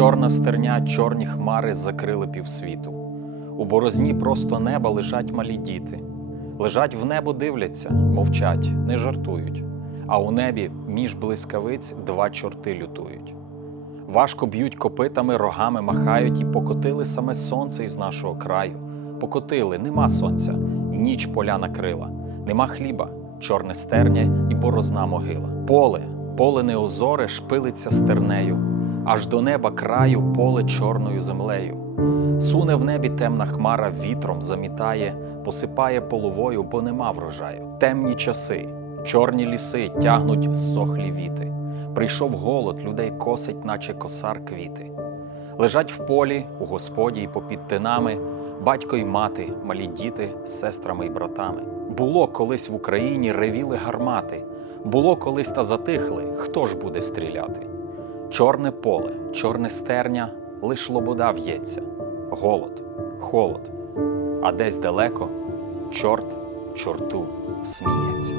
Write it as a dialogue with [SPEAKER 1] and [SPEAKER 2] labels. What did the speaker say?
[SPEAKER 1] чорна стерня, чорні хмари закрили півсвіту. У борозні просто неба лежать малі діти. Лежать в небо, дивляться, мовчать, не жартують. А у небі між блискавиць два чорти лютують. Важко б'ють копитами, рогами махають і покотили саме сонце із нашого краю. Покотили, нема сонця, ніч поля накрила, нема хліба, чорне стерня і борозна могила. Поле, поле неозоре шпилиться стернею, аж до неба краю поле чорною землею. Суне в небі темна хмара вітром замітає, посипає половою, бо нема врожаю. Темні часи, чорні ліси тягнуть зсохлі віти. Прийшов голод, людей косить, наче косар квіти. Лежать в полі, у господі й попід тинами, батько й мати, малі діти з сестрами й братами. Було колись в Україні ревіли гармати, було колись та затихли, хто ж буде стріляти? Чорне поле, чорне стерня, лиш лобода в'ється, голод, холод, а десь далеко чорт чорту сміється.